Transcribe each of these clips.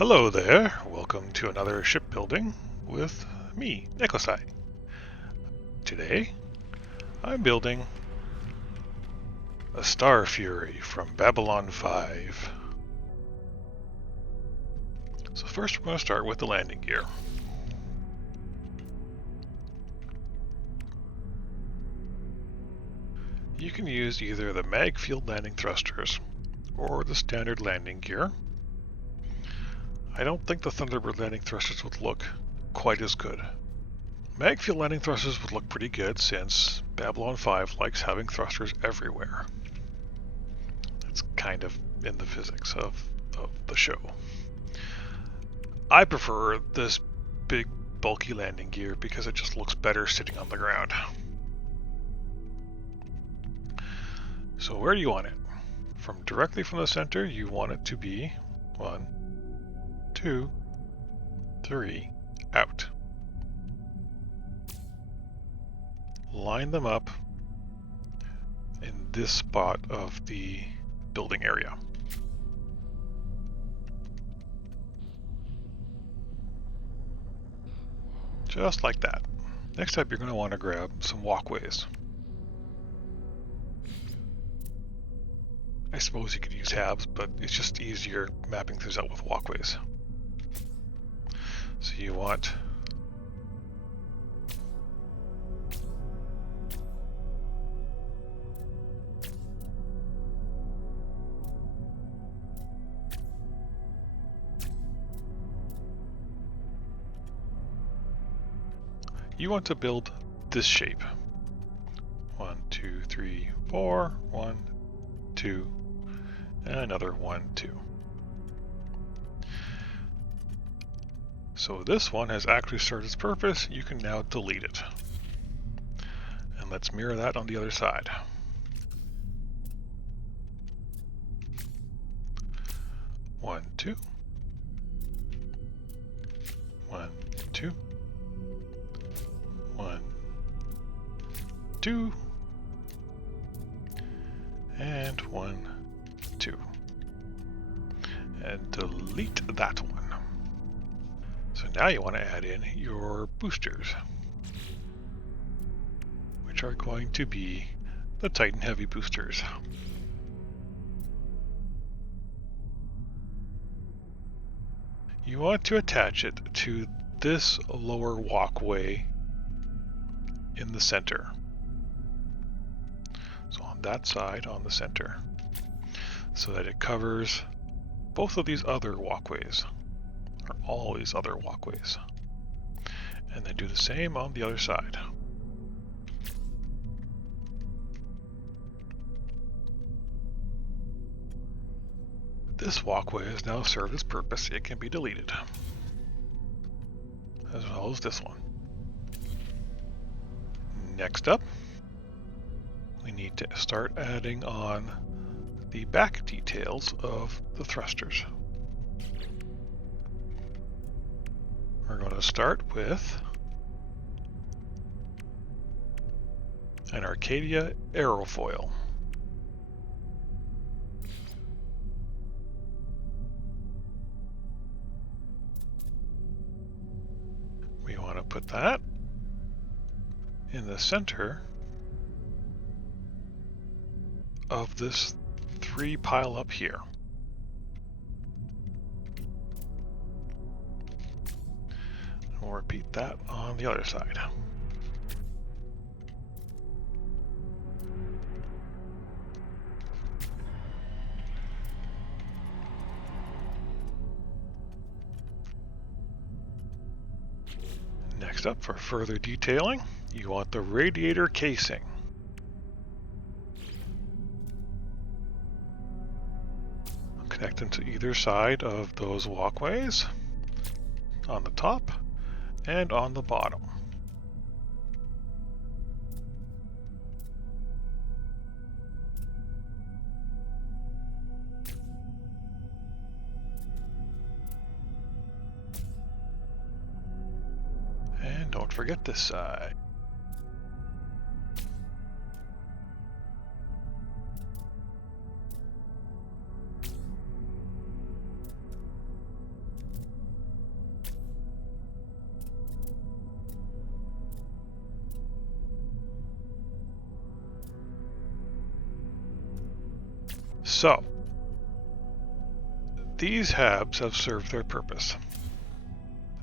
Hello there, welcome to another shipbuilding with me, Ecosai. Today, I'm building a Starfury from Babylon 5. So first we're going to start with the landing gear. You can use either the mag field landing thrusters or the standard landing gear. I don't think the Thunderbird landing thrusters would look quite as good. Mag field landing thrusters would look pretty good since Babylon 5 likes having thrusters everywhere. It's kind of in the physics of the show. I prefer this big bulky landing gear because it just looks better sitting on the ground. So where do you want it? Directly from the center, you want it to be 1, 2, 3, out. Line them up in this spot of the building area. Just like that. Next up, you're going to want to grab some walkways. I suppose you could use HABS, but it's just easier mapping things out with walkways. So you want to build this shape. 1, 2, 3, 4, 1, 2, and another 1, 2. So this one has actually served its purpose. You can now delete it. And let's mirror that on the other side. One, 2. 1, 2. 1, 2. And 1, 2. And delete that one. So now you want to add in your boosters, which are going to be the Titan Heavy boosters. You want to attach it to this lower walkway in the center. So on that side, on the center, so that it covers both of these other walkways, or all these other walkways. And then do the same on the other side. This walkway has now served its purpose. It can be deleted, as well as this one. Next up, we need to start adding on the back details of the thrusters. We're going to start with an Arcadia Aerofoil. We want to put that in the center of this 3 pile up here. And we'll repeat that on the other side. Next up, for further detailing, you want the Radiator Casing. Connect them to either side of those walkways, on the top and on the bottom. And don't forget this side. So, these HABs have served their purpose.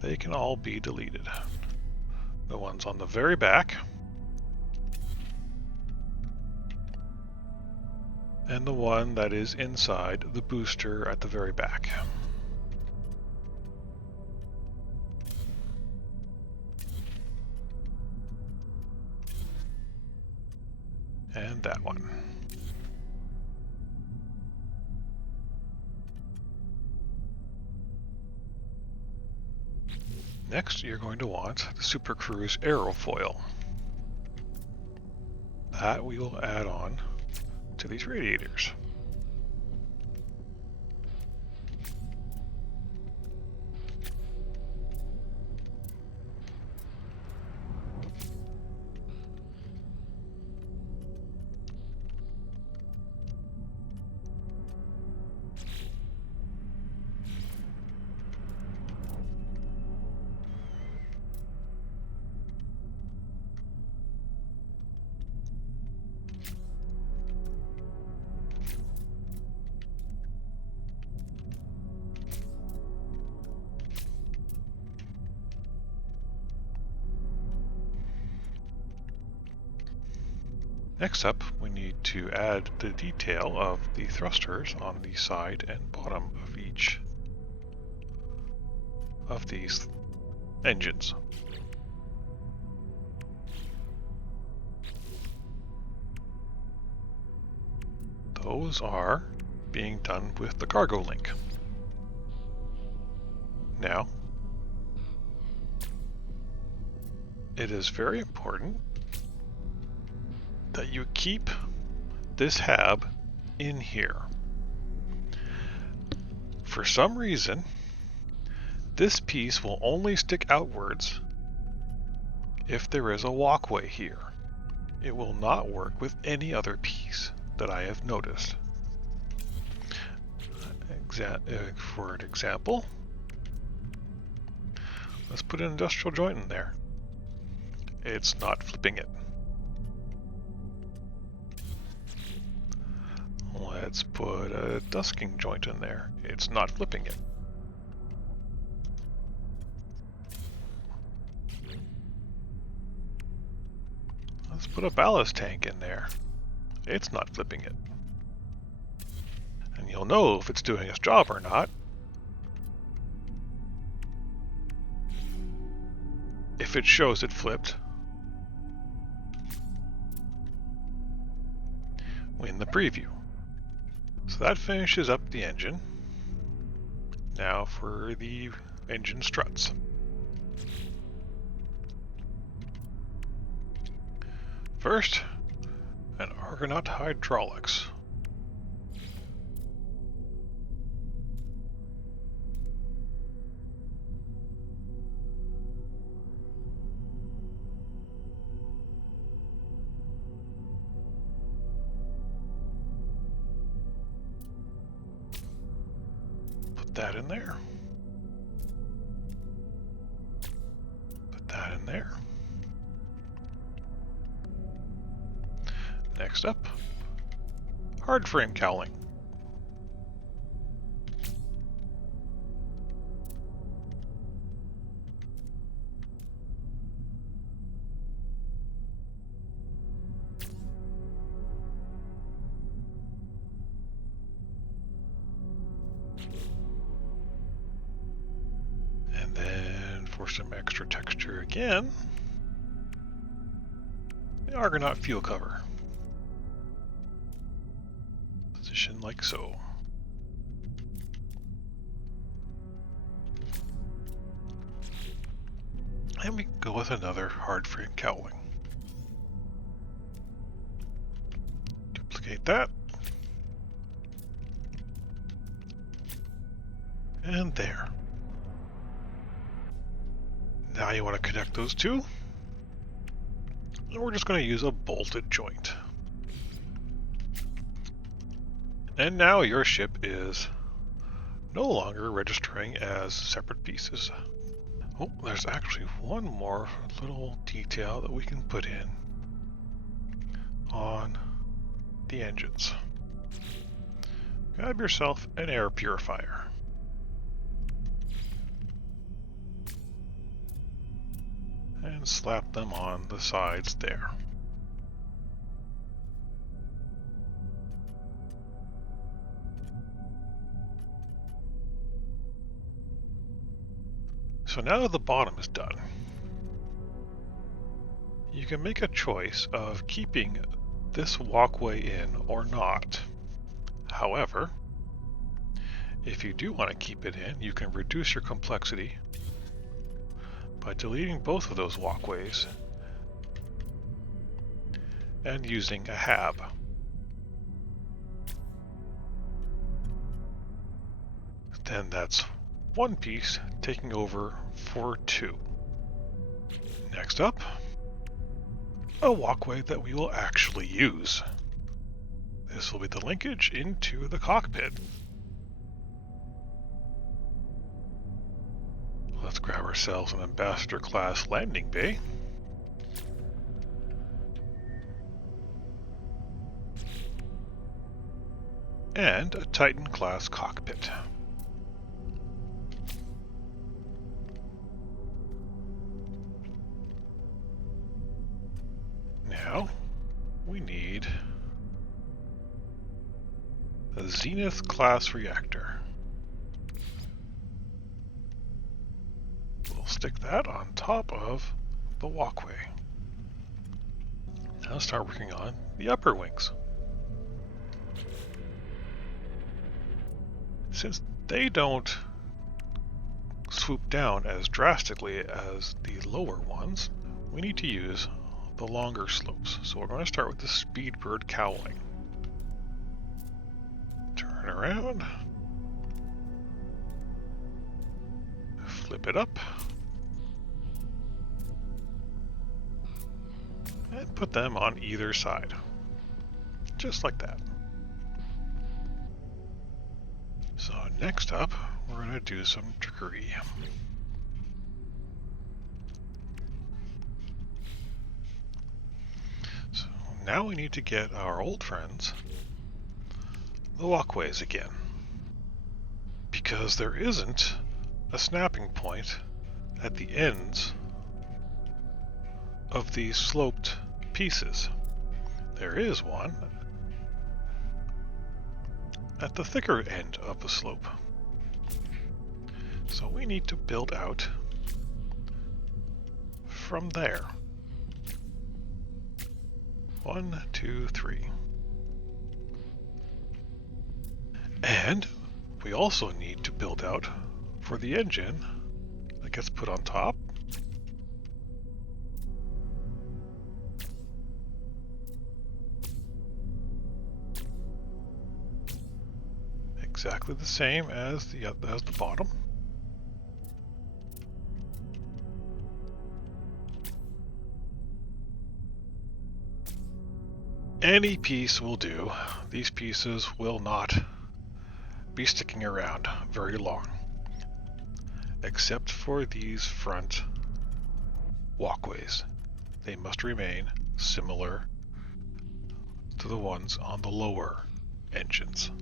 They can all be deleted. The ones on the very back, and the one that is inside the booster at the very back. And that one. Next, you're going to want the Supercruise Aerofoil. That we will add on to these radiators. Next up, we need to add the detail of the thrusters on the side and bottom of each of these engines. Those are being done with the cargo link. Now, it is very important that you keep this HAB in here. For some reason, this piece will only stick outwards if there is a walkway here. It will not work with any other piece that I have noticed. For an example, let's put an industrial joint in there. It's not flipping it. Let's put a dusking joint in there. It's not flipping it. Let's put a ballast tank in there. It's not flipping it. And you'll know if it's doing its job or not if it shows it flipped in the preview. So that finishes up the engine. Now for the engine struts. First, an Argonaut Hydrolics. That in there. Put that in there. Next up, Hardframe Cowling. For some extra texture again, the Argonaut fuel cover. Position like so. And we go with another Hardframe Cowling. Duplicate that. And there. Now you want to connect those two, and we're just going to use a bolted joint. And now your ship is no longer registering as separate pieces. Oh, there's actually one more little detail that we can put in on the engines. grab yourself an air purifier. And slap them on the sides there. So now the bottom is done. You can make a choice of keeping this walkway in or not. However, if you do want to keep it in, you can reduce your complexity by deleting both of those walkways and using a HAB. Then that's one piece taking over for two. Next up, a walkway that we will actually use. This will be the linkage into the cockpit. Let's grab ourselves an Ambassador class landing bay. And a Titan class cockpit. Now, we need a Zenith-Class Reactor. We'll stick that on top of the walkway. Now start working on the upper wings. Since they don't swoop down as drastically as the lower ones, we need to use the longer slopes. So we're going to start with the Speedbird Cowling. Turn around. Flip it up. And put them on either side. Just like that. So next up, we're going to do some trickery. So now we need to get our old friends the walkways again. Because there isn't a snapping point at the ends of these sloped pieces. There is one at the thicker end of the slope. So we need to build out from there. 1, 2, 3. And we also need to build out for the engine that gets put on top. Exactly the same as the bottom. Any piece will do. These pieces will not be sticking around very long, except for these front walkways. They must remain similar to the ones on the lower engines.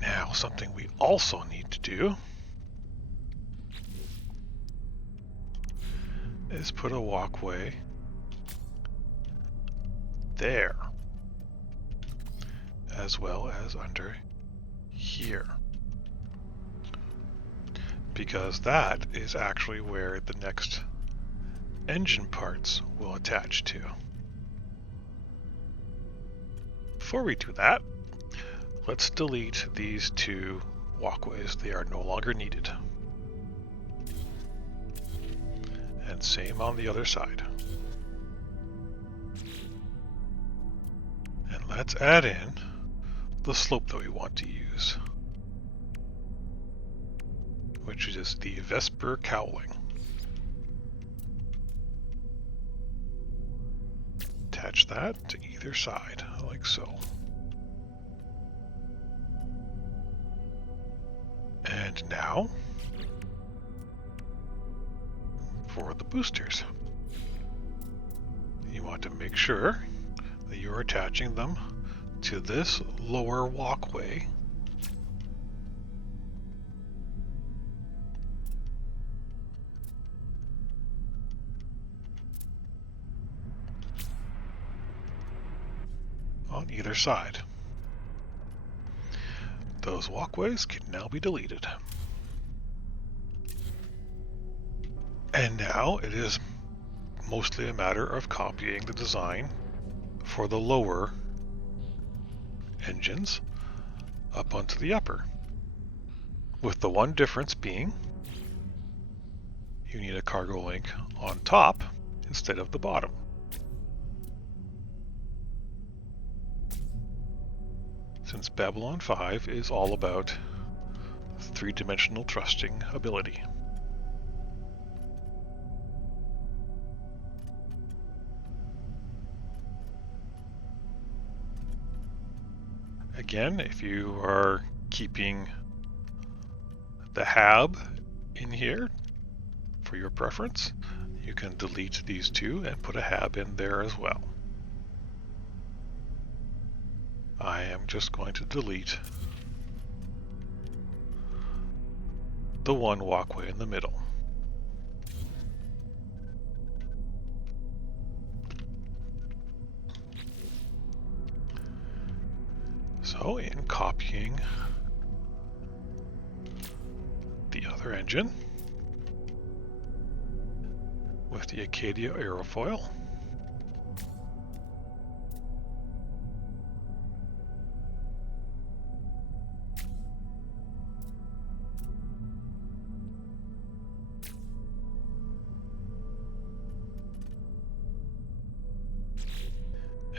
Now, something we also need to do is put a walkway there, as well as under here, because that is actually where the next engine parts will attach to. Before we do that, let's delete these two walkways. They are no longer needed. And same on the other side. And let's add in the slope that we want to use, which is the Vesper Cowling. Attach that to either side, like so. And now, for the boosters. You want to make sure that you're attaching them to this lower walkway. On either side. Those walkways can now be deleted. And now it is mostly a matter of copying the design for the lower engines up onto the upper. With the one difference being you need a cargo link on top instead of the bottom. Since Babylon 5 is all about three-dimensional thrusting ability. Again, if you are keeping the HAB in here for your preference, you can delete these two and put a HAB in there as well. I am just going to delete the one walkway in the middle. So in copying the other engine with the Arcadia Aerofoil,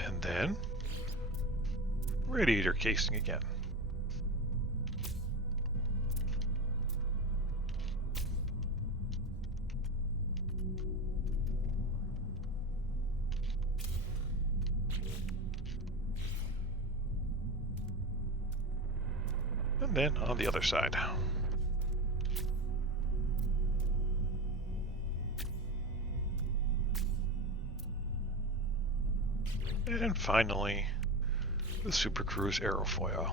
and then Radiator Casing again. And then on the other side. And finally, the Supercruise Aerofoil.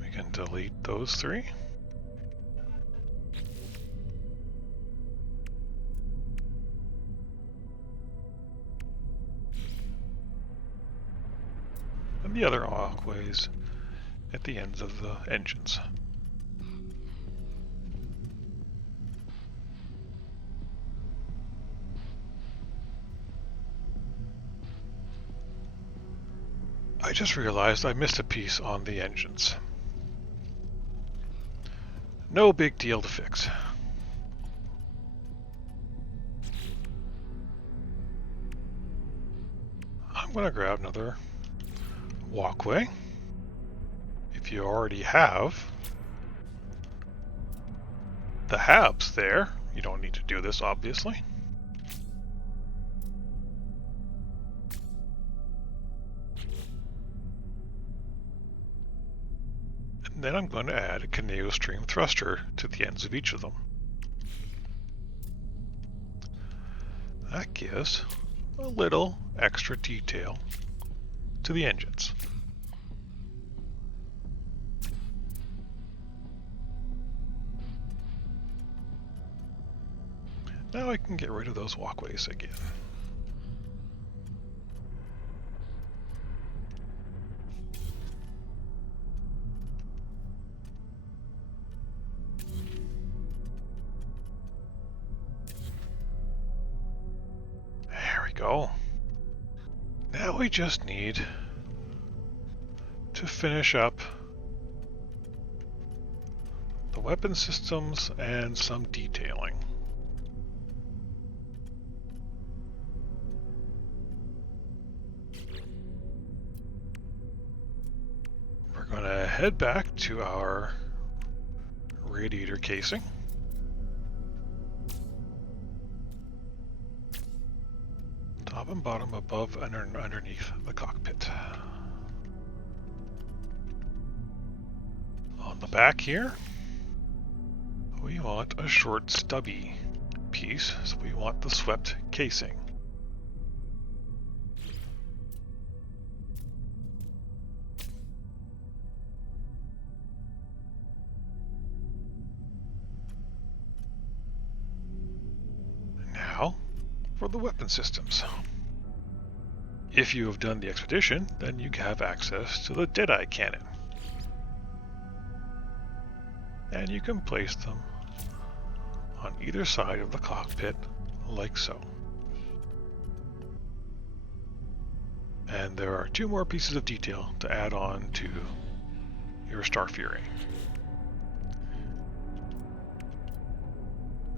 We can delete those three. And the other walkways at the ends of the engines. I just realized I missed a piece on the engines. No big deal to fix. I'm going to grab another walkway. If you already have the HABs there, you don't need to do this, obviously. And then I'm going to add a Kineostream Thruster to the ends of each of them. That gives a little extra detail to the engines. Now I can get rid of those walkways again. There we go. Now we just need to finish up the weapon systems and some detailing. We're going to head back to our Radiator Casing. top and bottom, above and underneath the cockpit. On the back here, we want a short stubby piece, so we want the swept casing. Now, for the weapon systems. If you have done the expedition, then you have access to the Deadeye Cannon. And you can place them on either side of the cockpit, like so. And there are 2 more pieces of detail to add on to your Starfury.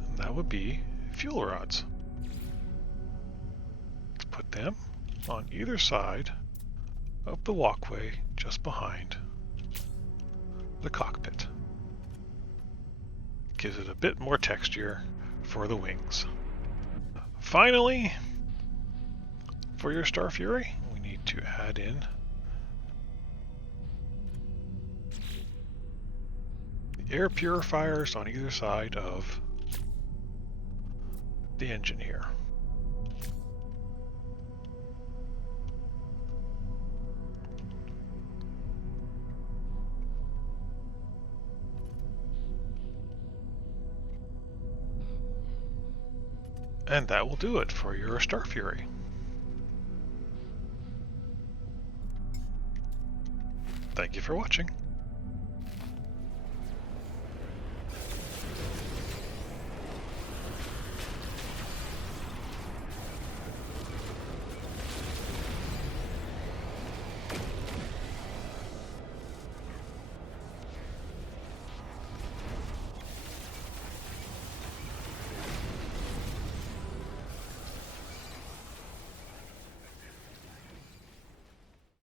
And that would be fuel rods. Let's put them on either side of the walkway just behind the cockpit. Gives it a bit more texture for the wings. Finally, for your Starfury, we need to add in the air purifiers on either side of the engine here. And that will do it for your Starfury. Thank you for watching.